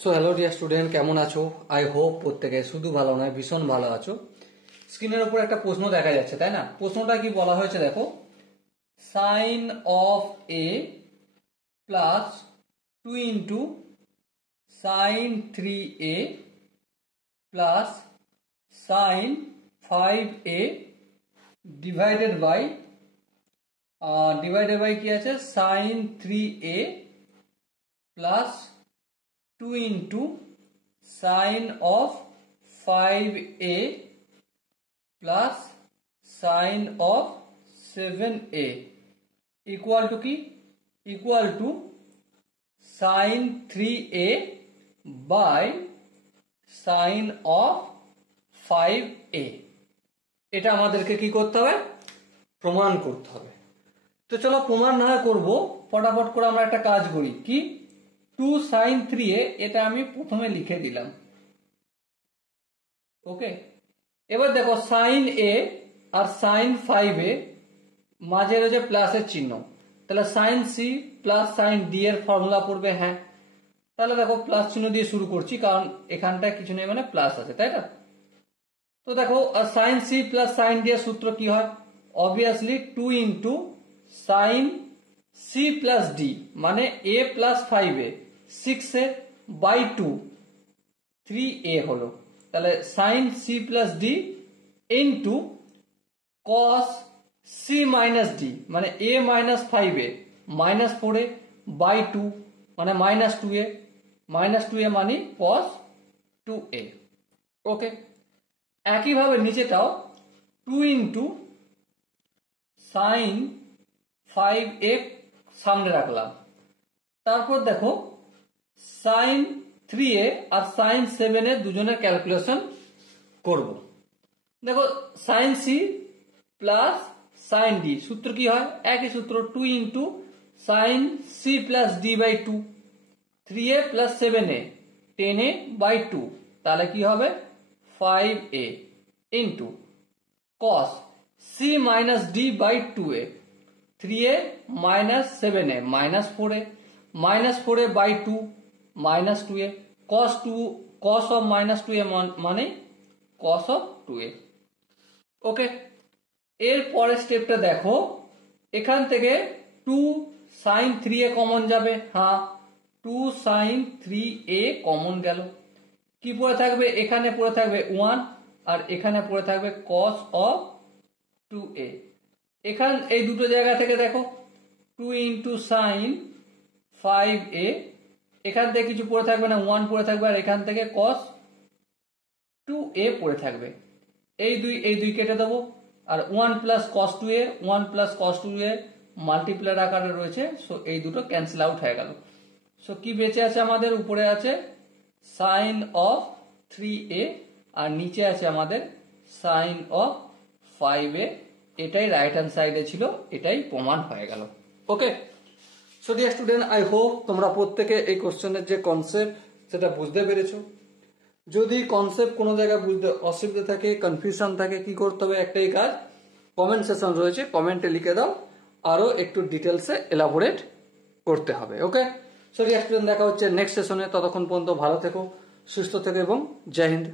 So hello dear student, কেমন আছো? I hope প্রত্যেকে শুধু ভালো নয় ভীষণ ভালো আছো। স্ক্রিনের উপর একটা প্রশ্ন দেখা যাচ্ছে, তাই না? প্রশ্নটা কি বলা হয়েছে দেখো, sine of a plus 2 into sine 3a plus sine 5a divided by কি আছে, sine 3a plus 2 into sine of 5a plus sine of 7a equal to কি? Equal to sine 3a by sine of 5a। এটা আমাদেরকে কি করতে হবে? প্রমাণ করতে হবে। তো চলো প্রমাণ না করবো, ফটাফট করে আমরা একটা কাজ করি। কি? 2 সাইন 3a, এটা আমি প্রথমে লিখে দিলাম। ওকে, এবার দেখো সাইন এ আর সাইন 5a মাঝে রয়েছে প্লাসের চিহ্ন, তাহলে sine C plus sine D এর ফর্মুলা পড়বে। হ্যাঁ, তাহলে দেখো প্লাস চিহ্ন দিয়ে শুরু করছি, কারণ এখানটায় কিছু নেই মানে প্লাস আছে, তাই না? তো দেখো sine C plus sine D এর সূত্র কি হয়? Obviously 2 into sine C plus D মানে A plus 5a 6a by 2 3a হলো। তাহলে sine C plus D into cos C minus D মানে a minus 5a minus 4a by 2 মানে minus 2a মানে কস 2a। ওকে, একইভাবে নিচেটাও 2 ইন্টু সাইন 5a সামনে রাখলাম। তারপর দেখো সাইন 3a আর সাইন 7a দুজনের ক্যালকুলেশন করব। দেখো sine C plus sine D সূত্র কি হয়? একই সূত্র, 2 into sine C plus D by 2 3a plus 7a 10a by 2, তাহলে কি হবে? 5a into cos C minus D by 2a 3a minus 7a minus 4a by 2 minus 2a cos of minus 2a মানে cos of 2a। ওকে, এর পরের স্টেপটা দেখো, এখান থেকে 2 সাইন 3a কমন যাবে। হ্যাঁ, 2 সাইন 3a কমন গেল। কি পড়ে থাকবে? এখানে পড়ে থাকবে 1 আর এখানে পড়ে থাকবে কস অফ 2a। এখান এই দুটো জায়গা থেকে দেখো 2 ইন্টু সাইন 5a, এখান থেকে কিছু পড়ে থাকবে না, 1 পড়ে থাকবে, আর এখান থেকে কস 2a পড়ে থাকবে। এই দুই কেটে দেবো, আর 1 প্লাস কস 2a মাল্টিপ্লাই আকারে রয়েছে। সো এই দুটো ক্যান্সেল আউট হয়ে গেল। সো কি বেঁচে আছে আমাদের? উপরে আছে সাইন অফ 3a আর নিচে আছে আমাদের সাইন অফ 5a। এটাই রাইট হ্যান্ড সাইডে ছিল, এটাই প্রমাণ হয়ে গেল। Okay, so dear student, I hope তোমরা প্রত্যেকে এই কোশ্চেনের যে কনসেপ্ট সেটা বুঝতে পেরেছো। যদি কনসেপ্ট কোনো জায়গায় বুঝতে অসুবিধা থাকে, কনফিউশন থাকে, কি করতে হবে? একটাই কাজ, কমেন্ট সেকশন রয়েছে, কমেন্টে লিখে দাও, আরো একটু ডিটেলসে এলাবোরেট করতে হবে। ওকে, সো ডিয়ার স্টুডেন্ট, দেখা হচ্ছে নেক্সট সেশনে। ততক্ষণ পর্যন্ত ভালো থেকো, সুস্থ থেকো এবং জয় হিন্দ।